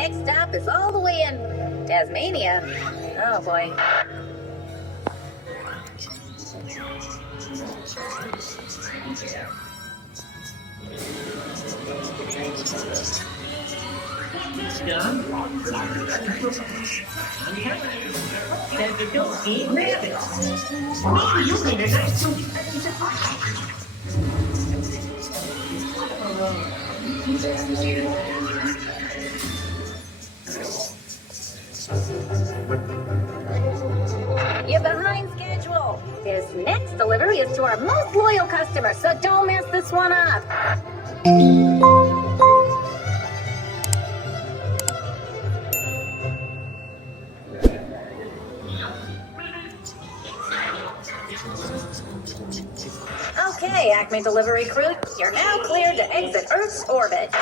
Next stop is all the way in Tasmania. Oh boy. You're behind schedule. This next delivery is to our most loyal customer, so don't mess this one up. Okay, ACME delivery crew, you're now cleared to exit Earth's orbit.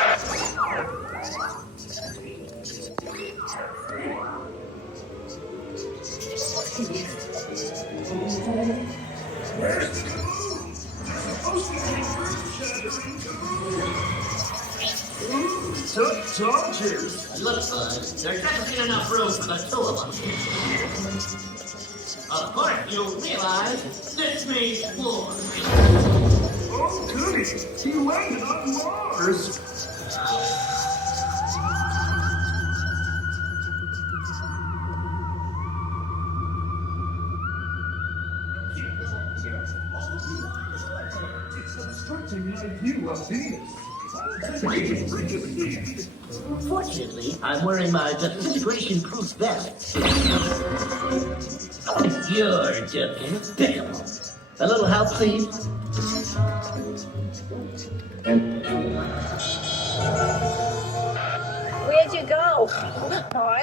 Told you. Look, bud, there doesn't be enough room for the two of us. Of course, you'll realize this means war. Oh, goody. He landed on Mars. It's obstructing my view of Venus. Fortunately, I'm wearing my disintegration-proof vest. You're ducking. Damn. A little help, please? Where'd you go? Oh,